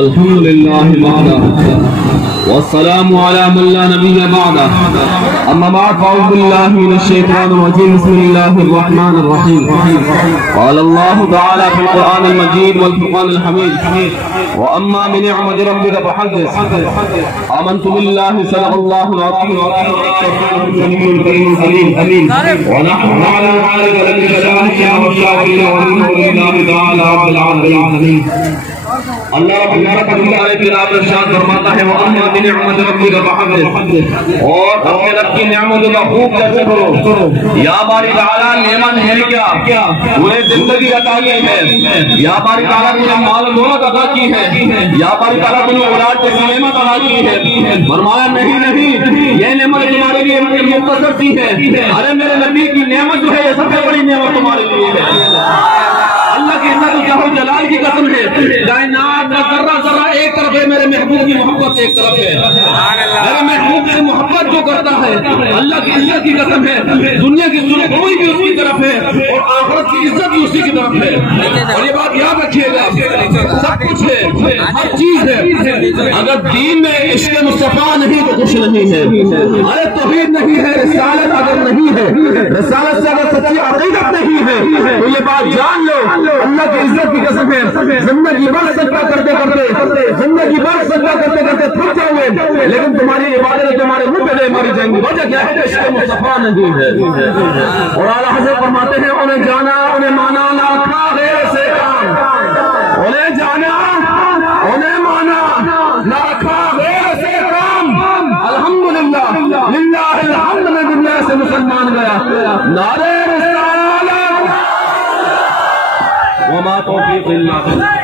अल्हम्दुलिल्लाह वहदा वस्सलामु अला मन ला नबिय्य बअदा अम्मा बाद फ़अऊज़ु बिल्लाहि मिनश शैतानिर रजीम बिस्मिल्लाहिर रहमानिर रहीम क़ाल अल्लाहु तआला फ़िल क़ुरआनिल मजीद वल फ़ुरक़ानिल हमीद व अम्मा बिनिअमति रब्बिका फ़हद्दिस आमनतु बिल्लाहि सल्लल्लाहु अलैहि व नहनु अला ज़ालिका लमिन शाहिदीन व अल्हम्दुलिल्लाहि तआला रब्बिल आलमीन। अल्लाह इरशाद फरमाता है और अपने रब की नेमतों का खूब चर्चा करो। या बारी ताला नेमत है क्या पूरे जिंदगी अता की है। या बारी ताला तूने माल दौलत अता की है। या बारी ताला तूने औलाद की नेमत अता की है। फरमाया नहीं ये नेमत तुम्हारे लिए मुख्तसर सी है। अरे मेरे नबी की नेमत जो है ये सबसे बड़ी नेमत तुम्हारे लिए है। अल्लाह के जलाल की कसम है कायनात का जर्रा जर्रा एक तरफ है, मेरे महबूब की मोहब्बत एक तरफ है। मेरे महबूब से मोहब्बत जो करता है अल्लाह की इज्जत की कसम है दुनिया की कोई भी उसकी तरफ है और आखिरत की इज्जत भी उसी की तरफ है। और ये बात याद रखिएगा सब कुछ है हर चीज है। अगर दीन में इश्क मुस्तफा नहीं तो कुछ नहीं है। अरे तौहीद नहीं है, रिसालत अगर नहीं है, रिसालत से अगर सच्ची अकीदत नहीं है तो ये बात जान लो अल्लाह की इज्जत की कसम है जिंदगी भर सजदा करते जिंदगी भर सजदा करते थक जाओगे लेकिन तुम्हारी इबादत तुम्हारे मुंह पे नहीं मारी जाएंगी। वजह क्या है? इश्क मुस्तफा नहीं है। और आला हज़रत फरमाते हैं उन्हें जाना उन्हें माना ना रखा है से काम। उन्हें जाना उन्हें माना ना रखा है से काम। अल्हम्दुलिल्लाह लिल्लाहिल हम्द में दुनिया से मुसलमान गया। नारे वमा तौफीक इल्ला बिल्लाह।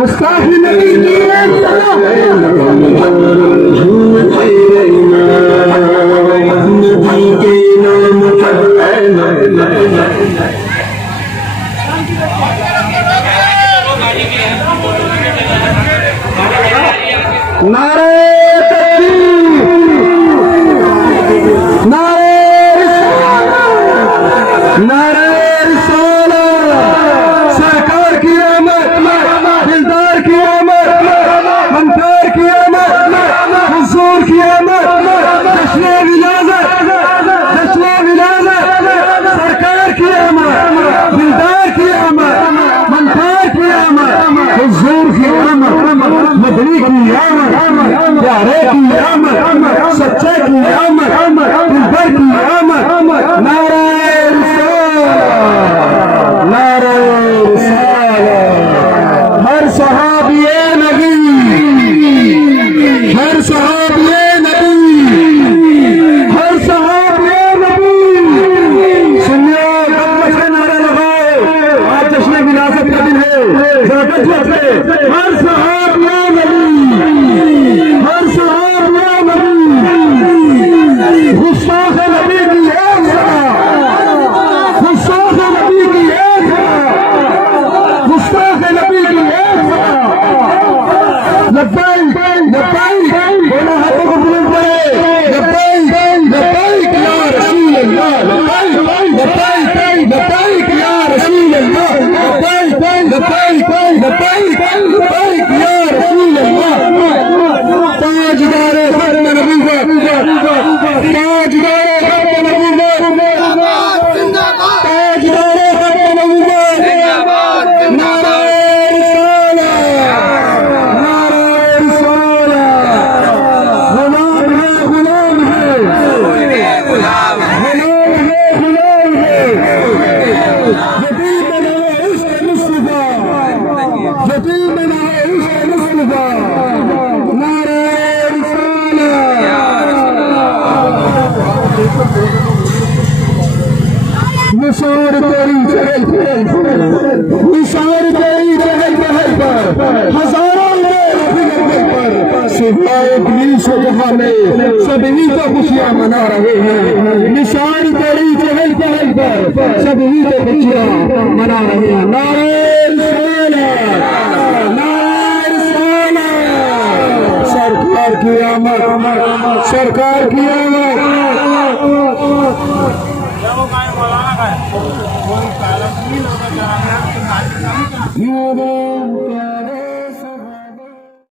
मुस्ताफी नबी की नारे सरकार की आमद, दिलदार की आमद, मंकार की आमद, हुजूर की आमद, जश्न विलादत, सरकार की आमद, दिलदार की आमद, मंकार की आमद, हुजूर की आमद, मदनी की आमद, प्यारे की आमद, सच्चे की आमद, दिलबर की आमद, नारे हर सहाबिये नबी, हर सहाबिये नबी, हर सहाबिये नबी, सुनिए कब से नारा लगाओ, आज जश्न विरासत का दिन है, हर सहाबिये नबी, हर सहाबिये नबी, गुस्ताख नबी की एक गुस्ताख नबी की एक गुस्ताख नबी की एक लब्बैक लब्बैक दोनों हाथों को बुलंद करे, लब्बैक लब्बैक या रसूल अल्लाह, लब्बैक लब्बैक लब्बैक या रसूल अल्लाह, लब्बैक लब्बैक लब्बैक यतीम बनाए इश्क मुस्तफा, यतीम बनाए इश्क मुस्तफा। नारे निसार तेरी चहल पहल, निसार तेरी चहल पहल पर हजारों पर सिवाय इब्लीस जहां में सभी तो खुशियां मना रहे हैं। निसार तेरी चहल पहल पर सभी तो खुशियां मना रहे हैं। नारे सरकार की आमद, सरकार की आमद।